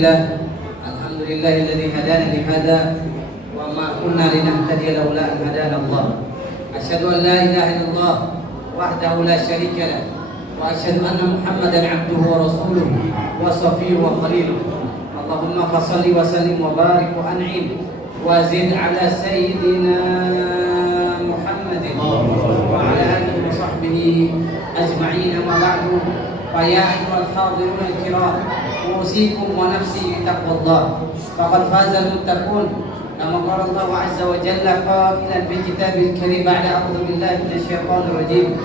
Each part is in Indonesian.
Alhamdulillah alladzi hadana li hada wa ma kunna linahtadiya laula an hadana Allah. Asyhadu an la ilaha illallah wahdahu la syarika lah wa asyhadu anna Muhammadan 'abduhu wa rasuluhu wa safiyyuhu wa khaliluhu. Allahumma fashalli wa sallim wa barik wa an'im wa zid ala sayyidina Muhammadin wa ala alihi wa sahbihi ajma'in. Ma ba'du. Fa ya ayyuhal hadirun al-kiram, usikum wa nafsi bi taqwallah. Faqad faza al-muttaqun. Kama qala Allah 'azza wa jalla qailan fi kitabil karim ba'da a'udzu billahi minasy syaithanir rajim.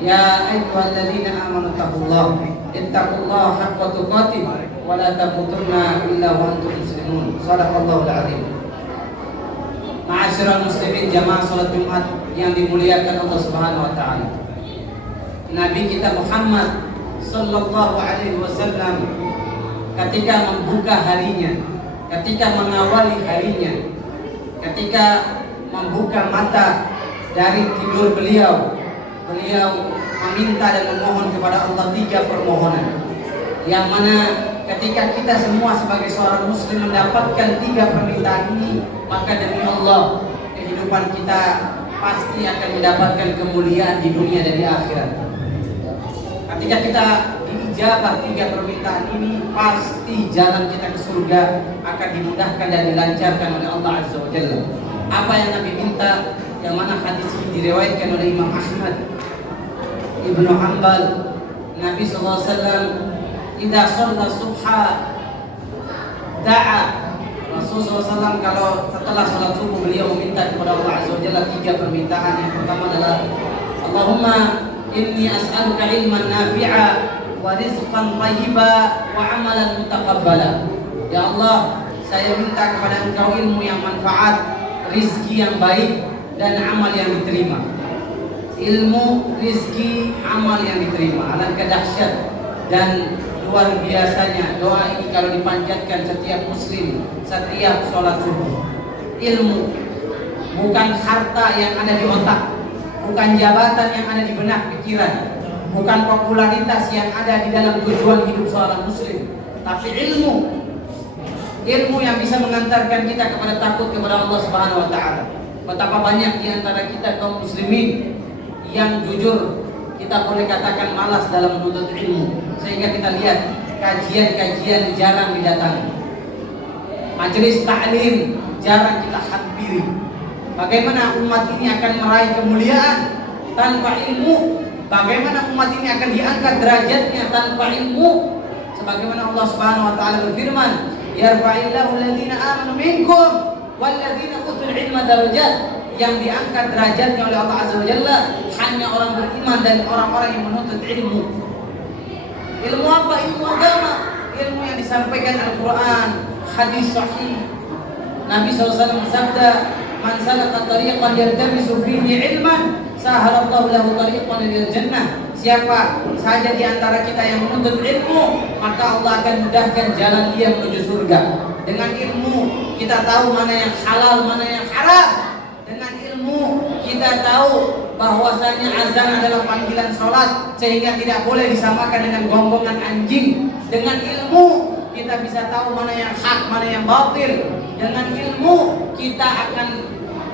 Ya ayyuhalladzina amanu ittaqullaha haqqa tuqatih wa la tamutunna illa wa antum muslimun. Shadaqallahul 'azim. Ma'asyiral muslimin, jamaah salat Jumat yang dimuliakan Allah Subhanahu wa taala. Nabi kita Muhammad sallallahu alaihi wasallam ketika membuka harinya, ketika mengawali harinya, ketika membuka mata dari tidur beliau meminta dan memohon kepada Allah 3 permohonan, yang mana ketika kita semua sebagai seorang muslim mendapatkan 3 permintaan ini, maka demi Allah kehidupan kita pasti akan mendapatkan kemuliaan di dunia dan di akhirat. Ketika kita diijabah 3 permintaan ini, pasti jalan kita ke surga akan dimudahkan dan dilancarkan oleh Allah Azza wa Jalla. Apa yang Nabi minta, yang mana hadis ini diriwayatkan oleh Imam Ahmad Ibnu Hanbal. Nabi SAW idza shalla subha da'a. Rasulullah SAW kalau setelah salat subuh beliau meminta kepada Allah Azza wa Jalla 3 permintaan. Yang pertama adalah Allahumma inni as'aluka ilman nafi'a wa rizqan thayyiba wa amalan mutaqabbala. Ya Allah, saya minta kepada Engkau ilmu yang manfaat, rizki yang baik, dan amal yang diterima. Ilmu, rizki, amal yang diterima. Alangkah dahsyat dan luar biasanya doa ini kalau dipanjatkan setiap muslim setiap sholat subuh. Ilmu, bukan harta yang ada di otak, bukan jabatan yang ada di benak pikiran, bukan popularitas yang ada di dalam tujuan hidup seorang muslim, tapi ilmu yang bisa mengantarkan kita kepada takut kepada Allah Subhanahu wa taala. Betapa banyak di antara kita kaum muslimin yang jujur kita boleh katakan malas dalam menuntut ilmu, sehingga kita lihat kajian-kajian jarang didatangi, majelis taklim jarang kita hadiri. Bagaimana umat ini akan meraih kemuliaan tanpa ilmu? Bagaimana umat ini akan diangkat derajatnya tanpa ilmu? Sebagaimana Allah Subhanahu wa taala berfirman, yarfa'illahu alladziina aamanu minkum walladzina utul ilma darajat. Yang diangkat derajatnya oleh Allah Azza wa Jalla hanya orang beriman dan orang-orang yang menuntut ilmu. Ilmu apa? Ilmu agama, ilmu yang disampaikan Al-Quran, hadis sahih. Nabi SAW bersabda, man salaka tariqan yaltamisu fihi ilman sahalallahu lahu tariqan ilal jannah. Siapa saja di antara kita yang menuntut ilmu, maka Allah akan mudahkan jalan dia menuju surga. Dengan ilmu kita tahu mana yang halal, mana yang haram. Dengan ilmu kita tahu bahwasanya azan adalah panggilan sholat, sehingga tidak boleh disamakan dengan gonggongan anjing. Dengan ilmu kita bisa tahu mana yang hak, mana yang batil. Dengan ilmu kita akan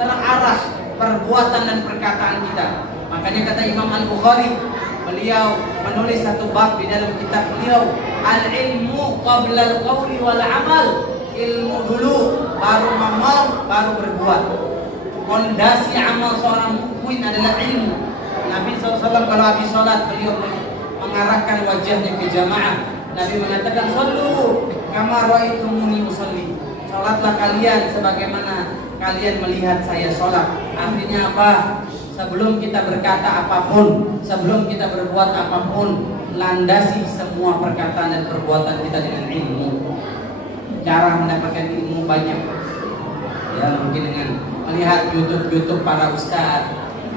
terarah perbuatan dan perkataan kita. Makanya kata Imam Al-Bukhari, beliau menulis satu bab di dalam kitab beliau, al-ilmu qabla al-qawli wal amal. Ilmu dulu, baru ngomong, baru berbuat. Fondasi amal seorang mukmin adalah ilmu. Nabi SAW kalau habis sholat beliau mengarahkan wajahnya ke jamaah. Nabi mengatakan, "Shallu kama ra'aitumuni usolli." Sholatlah kalian sebagaimana kalian melihat saya sholat. Artinya apa? Sebelum kita berkata apapun, sebelum kita berbuat apapun, landasi semua perkataan dan perbuatan kita dengan ilmu. Cara mendapatkan ilmu banyak. Ya, mungkin dengan melihat YouTube para ustaz,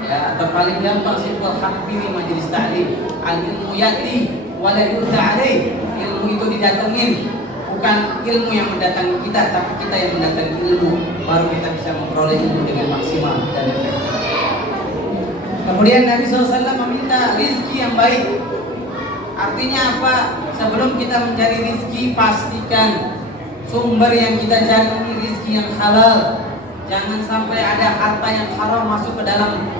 ya, atau paling gampang simpel hadiri majelis ta'lim. Al-ilmu yati wa la yurda alaih. Ilmu itu didatengin, bukan ilmu yang mendatangi kita, tapi kita yang mendatangi ilmu, baru kita bisa memperoleh ilmu dengan maksimal dan efektif. Kemudian Nabi SAW meminta rizki yang baik. Artinya apa? sebelum kita mencari rizki, pastikan sumber yang kita cari ini rizki yang halal. Jangan sampai ada harta yang haram masuk ke dalam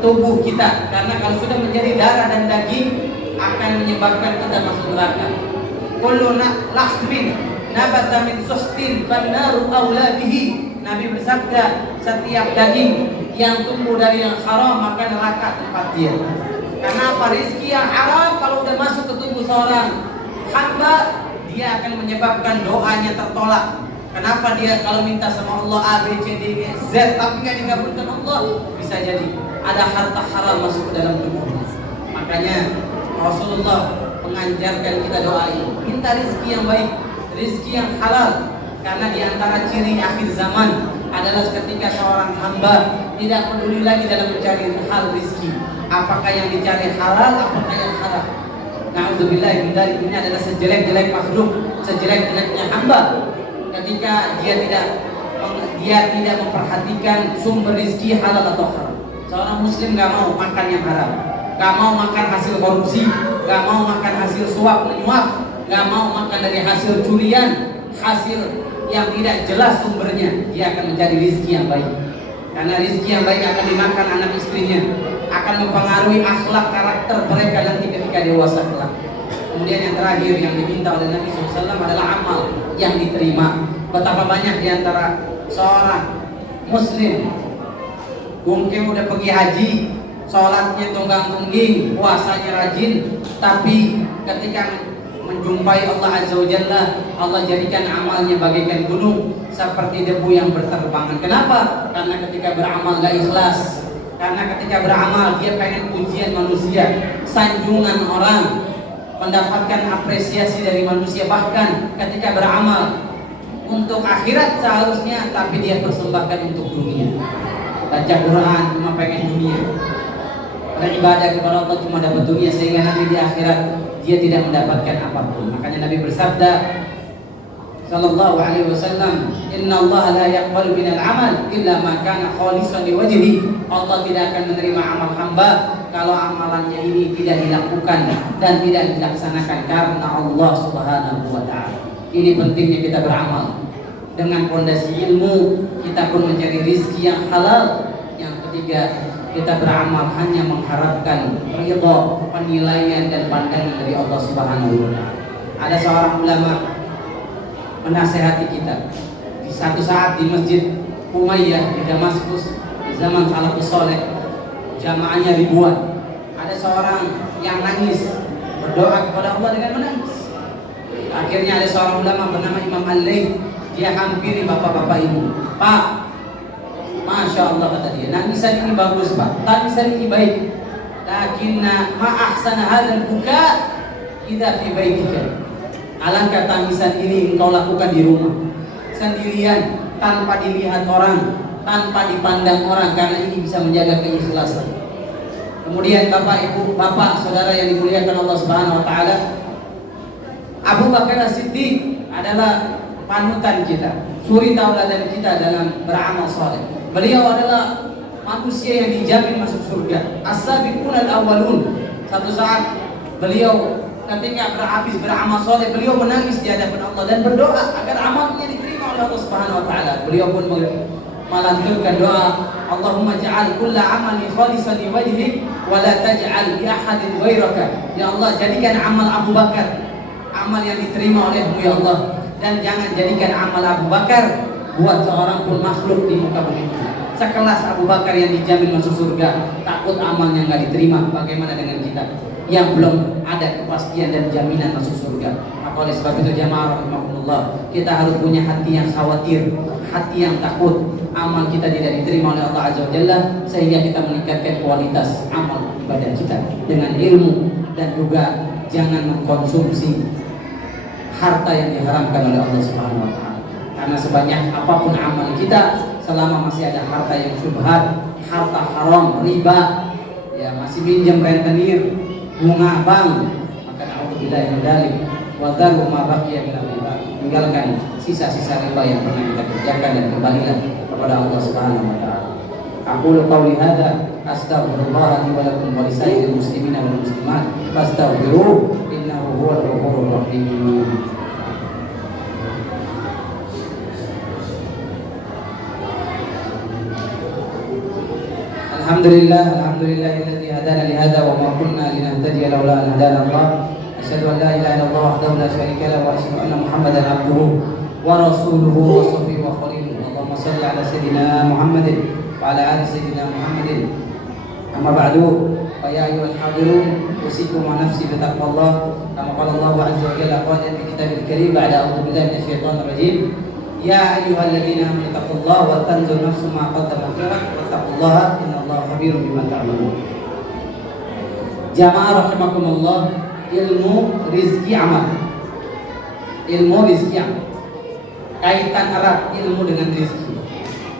tubuh kita, karena kalau sudah menjadi darah dan daging akan menyebabkan kita masuk neraka. Kullu lahmin nabata min suhtin fannaru awla bihi. Nabi bersabda, setiap daging yang tumbuh dari yang haram maka neraka tempat dia. Karena apa? Rizki yang haram kalau sudah masuk ke tubuh seorang hamba, dia akan menyebabkan doanya tertolak. Kenapa dia kalau minta sama Allah A, B, C, D, E, Z tapi nggak dikabulkan Allah? Bisa jadi ada harta haram masuk ke dalam tubuhnya. Makanya Rasulullah mengajarkan kita doa ini, minta rizki yang baik, rizki yang halal. Karena di antara ciri akhir zaman adalah ketika seorang hamba tidak peduli lagi dalam mencari hal rizki, apakah yang dicari halal, apakah yang haram. Na'udzubillah min dzalik. Ini adalah sejelek-jelek makhluk, sejelek-jeleknya hamba ketika dia tidak memperhatikan sumber rizki halal atau haram. Seorang muslim gak mau makan yang haram, gak mau makan hasil korupsi, gak mau makan hasil suap menyuap, gak mau makan dari hasil curian, hasil yang tidak jelas sumbernya. Dia akan mencari rizki yang baik, karena rizki yang baik akan dimakan anak istrinya, akan mempengaruhi akhlak karakter mereka nanti ketika dewasa kelak. Kemudian yang terakhir yang diminta oleh Nabi SAW adalah amal yang diterima. Betapa banyak diantara seorang muslim mungkin udah pergi haji, sholatnya tunggang-tungging, puasanya rajin, tapi ketika menjumpai Allah Azza wa Jalla, Allah jadikan amalnya bagaikan gunung seperti debu yang berterbangan. Kenapa? Karena ketika beramal gak ikhlas. Karena ketika beramal dia pengen pujian manusia, sanjungan orang, mendapatkan apresiasi dari manusia. Bahkan ketika beramal untuk akhirat seharusnya, tapi dia persembahkan untuk dunia. Baca Quran cuma pengen dunia, beribadah kepada Allah cuma dapat dunia, sehingga nanti di akhirat dia tidak mendapatkan apapun. Makanya Nabi bersabda sallallahu alaihi wasallam, "Inna Allah la yaqbalu minal amal illa ma kana khalisan liwajhi." Allah tidak akan menerima amal hamba kalau amalannya ini tidak dilakukan dan tidak dilaksanakan karena Allah Subhanahu wa taala. Ini pentingnya kita beramal. Dengan fondasi ilmu kita pun mencari rizki yang halal. Yang ketiga, kita beramal hanya mengharapkan ridha, penilaian dan pandangan dari Allah Subhanahu wa taala. Ada seorang ulama menasehati kita. Di satu saat di Masjid Umayyah di Damaskus di zaman salafus saleh, jamaahnya ribuan. Ada seorang yang nangis, berdoa kepada Allah dengan menangis. Akhirnya ada seorang ulama bernama Imam Al-Layth, dia hampiri bapak-bapak ibu. Pak, Masya Allah, kata dia, nangisan ini bagus Pak, tangisan ini baik. Lakinna ma'ahsana hadzal buka idza fi baitika. Alangkah tangisan ini engkau lakukan di rumah sendirian, tanpa dilihat orang, tanpa dipandang orang, karena ini bisa menjaga keikhlasan. Kemudian Bapak Ibu, Bapak Saudara yang dimuliakan Allah Subhanahu wa taala, Abu Bakar As-Siddiq adalah panutan kita, suri tauladan kita dalam beramal saleh. Beliau adalah manusia yang dijamin masuk surga, as-sabiqun al-awwalun. Satu saat beliau ketika habis beramal saleh, beliau menangis di hadapan Allah dan berdoa agar amalnya diterima oleh Allah Subhanahu wa taala. Beliau pun melantunkan doa, Allahumma ja'al kulla amali khalisan li wajhik wa la taj'al li ahadin ghairaka. Ya Allah, jadikan amal Abu Bakar amal yang diterima oleh-Mu ya Allah, dan jangan jadikan amal Abu Bakar buat seorang pun makhluk di muka bumi sekelas Abu Bakar yang dijamin masuk surga. Takut amalnya nggak diterima, bagaimana dengan kita yang belum ada kepastian dan jaminan masuk surga? Maka oleh sebab itu jamaah rahimakumullah, kita harus punya hati yang khawatir, hati yang takut amal kita tidak diterima oleh Allah Azza wa Jalla, sehingga kita meningkatkan kualitas amal ibadah kita dengan ilmu, dan juga jangan mengkonsumsi harta yang diharamkan oleh Allah Subhanahu wa taala. Karena sebanyak apapun amal kita, selama masih ada harta yang syubhat, harta haram, riba, ya masih minjem rentenir, bunga bank, maka na'udzubillah min dzalik wa dzaru ma baqiya min riba. Tinggalkan sisa-sisa riba yang pernah kita kerjakan dan kembalilah kepada Allah Subhanahu wa taala. Aqulu qawli hadza astaghfirullah li wa lakum wa lisairil muslimina wal muslimat fastaghfiruhu innahu huwal ghafurur rahim. Alhamdulillahilladzi hadana li hadza wa ma kunna linahtadiya laula an hadana Allah. Asyhadu an la ilaha illallah wahdahu la syarika lahu wa asyhadu anna Muhammadan abduhu wa rasuluhu wa safiyuhu wa khaliluhu. Allahumma shalli ala sayyidina Muhammadin wa ala ali sayyidina Muhammadin. Amma ba'du, fa ya ayyuhal hadirun usikum wa nafsi bi taqwallah kama qala Allah azza wa jalla qala fi kitabil karim ba'da a'udzu billahi minasy syaithanir rajim. Ya ayyuhalladzina amanu taqullaha wa tanzur nafsum ma qaddamat lighad wa taqullaha innallaha khabirun bima ta'malun. Jamaah rahimakumullah, ilmu rizki amal. Ilmu rizki amal. Kaitan erat ilmu dengan rizki.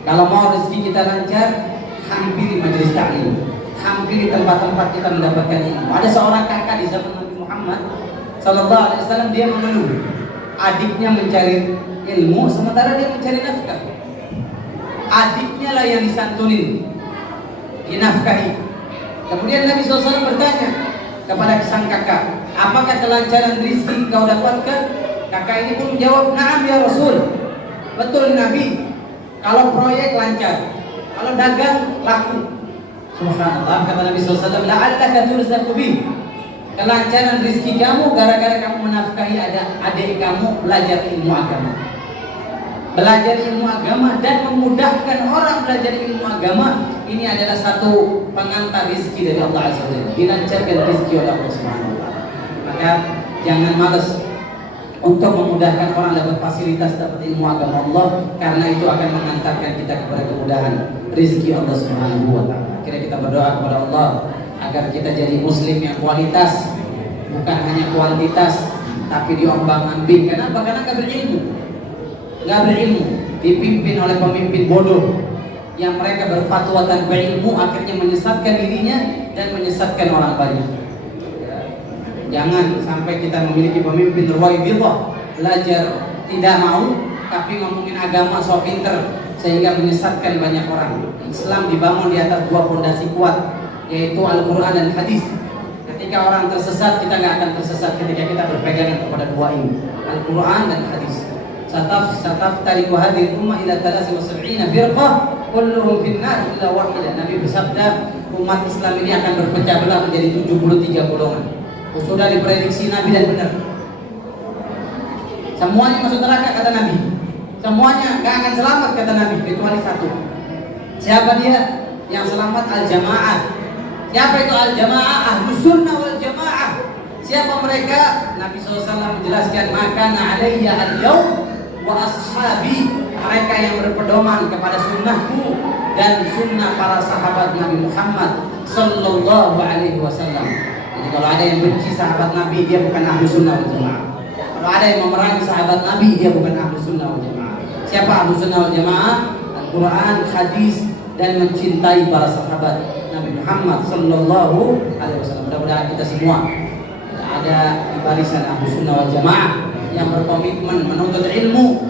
Kalau mau rizki kita lancar, hampiri majelis taklim, hampiri tempat-tempat kita mendapatkan ilmu. Ada seorang kakak di zaman Nabi Muhammad sallallahu alaihi wasallam, dia mengeluh adiknya mencari ilmu sementara dia mencari nafkah. Adiknya lah yang disantunin, dinafkahi. Kemudian Nabi SAW bertanya kepada sang kakak, apakah kelancaran rizki kau dapatkan? Kakak ini pun menjawab, na'am ya Rasul. Betul Nabi, kalau proyek lancar, kalau dagang laku. Subhanallah, kata Nabi SAW, la'allaka turzaqu bih. Kelancaran rizki kamu gara-gara kamu menafkahi adik kamu belajar ilmu agama. Belajar ilmu agama dan memudahkan orang belajar ilmu agama, ini adalah satu pengantar rizki dari Allah Azza wa Jalla. Dilancarkan rizki oleh Allah Subhanahu wa Ta'ala. Maka jangan malas untuk memudahkan orang dapat fasilitas, dapat ilmu agama Allah, karena itu akan mengantarkan kita kepada kemudahan rizki Allah Subhanahu wa Ta'ala. Kira kita berdoa kepada Allah agar kita jadi muslim yang kualitas, bukan hanya kuantitas, tapi diombang-ambing. Kenapa? Karena nggak berilmu, dipimpin oleh pemimpin bodoh yang mereka berfatwa tanpa ilmu, akhirnya menyesatkan dirinya dan menyesatkan orang banyak. Jangan sampai kita memiliki pemimpin ruwaibidhah, belajar tidak mau tapi ngomongin agama so pinter sehingga menyesatkan banyak orang. Islam dibangun di atas dua fondasi kuat, yaitu Al-Quran dan hadis. Ketika orang tersesat, kita nggak akan tersesat ketika kita berpegangan kepada dua ini, Al-Quran dan hadis. Tariku hadhihi ummah ila 73 firqah kulluhum finnar illa wahidah. Nabi bersabda, umat Islam ini akan berpecah belah menjadi 73 golongan. Sudah diprediksi Nabi dan benar. Semuanya masuk neraka kata Nabi. Semuanya nggak akan selamat kata Nabi kecuali satu. Siapa dia? Yang selamat al-jamaah. Siapa itu al-jamaah? Ahlus sunnah wal jamaah. Siapa mereka? Nabi SAW menjelaskan, maka alayya al-yawm wa ashabi, mereka yang berpedoman kepada sunnahku dan sunnah para sahabat Nabi Muhammad sallallahu alaihi wasallam. Jadi kalau ada yang benci sahabat Nabi, dia bukan ahlu sunnah wal jamaah. Kalau ada yang memerangi sahabat Nabi, dia bukan ahlu sunnah wal jamaah. Siapa ahlu sunnah wal jamaah? Al-Quran, hadis, dan mencintai para sahabat Nabi Muhammad sallallahu alaihi wasallam. Mudah-mudahan kita semua ada di barisan ahlu sunnah wal jamaah yang berkomitmen menuntut ilmu,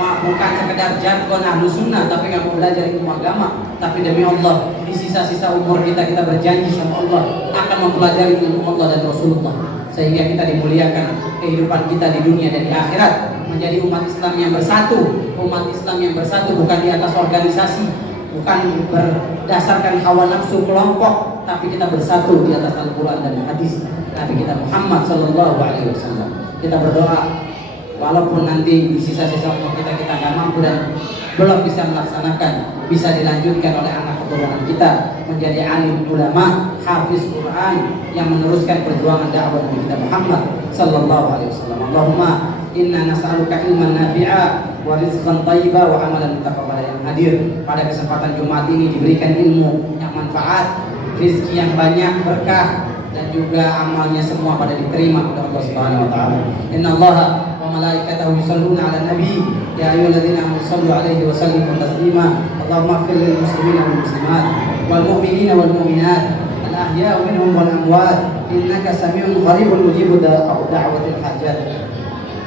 bukan sekedar jargon ahlu sunnah, tapi kamu belajar ilmu agama. Tapi demi Allah, di sisa-sisa umur kita berjanji sama Allah akan mempelajari ilmu Allah dan Rasulullah, sehingga kita dimuliakan kehidupan kita di dunia dan di akhirat, menjadi umat Islam yang bersatu. Umat Islam yang bersatu bukan di atas organisasi, bukan berdasarkan hawa nafsu kelompok, tapi kita bersatu di atas Al-Quran dan hadis Nabi kita Muhammad sallallahu alaihi wasallam. Kita berdoa, walaupun nanti di sisa-sisa umur kita nggak mampu dan belum bisa melaksanakan, bisa dilanjutkan oleh anak keturunan kita menjadi alim ulama, hafiz Quran yang meneruskan perjuangan dakwah Nabi kita Muhammad sallallahu alaihi wasallam. Allahumma inna nas'aluka ilman nafi'a wa rizqan thayyiba wa amalan mutaqabbala. Yang hadir pada kesempatan Jumat ini diberikan ilmu yang manfaat, rezeki yang banyak, berkah, dan juga amalnya semua pada diterima oleh Allah Subhanahu wa taala. Innallaha wa malaikatahu yusholluna 'alan nabi ya ayyuhalladzina amanu shallu 'alaihi wa sallimu taslima. Allahumma ighfir lil muslimina wal muslimat wal mu'minina wal mu'minat al ahya'u minhum wal amwat innaka samii'un qaribun mujibud da'watil hajat.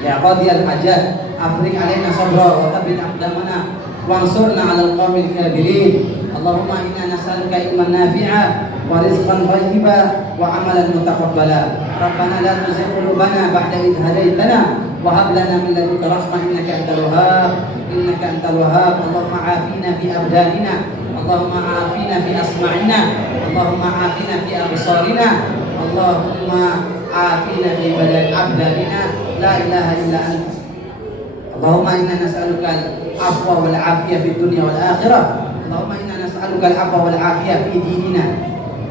Ya qadiyal hajat afriq 'alaina sabra wa tabbit aqdamana wansurna 'alal qawmil kafirin. Allahumma inna nas'aluka ilman nafi'a ورزقا طيبا وعملا متقبلا. ربنا لا تزغ قلوبنا بعد إذ هديتنا وهب لنا من لدنك رحمة إنك أنت الوهاب اللهم عافنا في أبداننا، اللهم عافنا في أسماعنا، اللهم عافنا في أبصارنا، اللهم عافنا في أبداننا. لا إله إلا أنت. اللهم إنا نسألك العفو والعافية في الدنيا والآخرة. اللهم إنا نسألك العفو والعافية في ديننا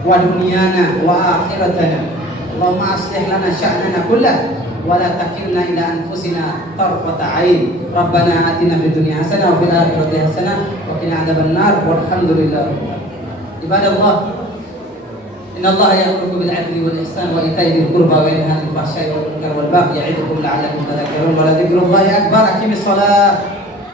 ودنيانا وآخرتنا. اللهم أصلح لنا شأننا كله ولا تكلنا إلى أنفسنا طرفة عين. ربنا آتنا في الدنيا حسنة وفي الآخرة حسنة وقنا عذاب النار والحمد لله. عباد الله، إن الله يأمركم بالعدل والإحسان وإيتاء ذي القربى وينهى عن الفحشاء والمنكر والبغي يعظكم لعلكم تذكرون ولذكر الله أكبر. أقم الصلاة.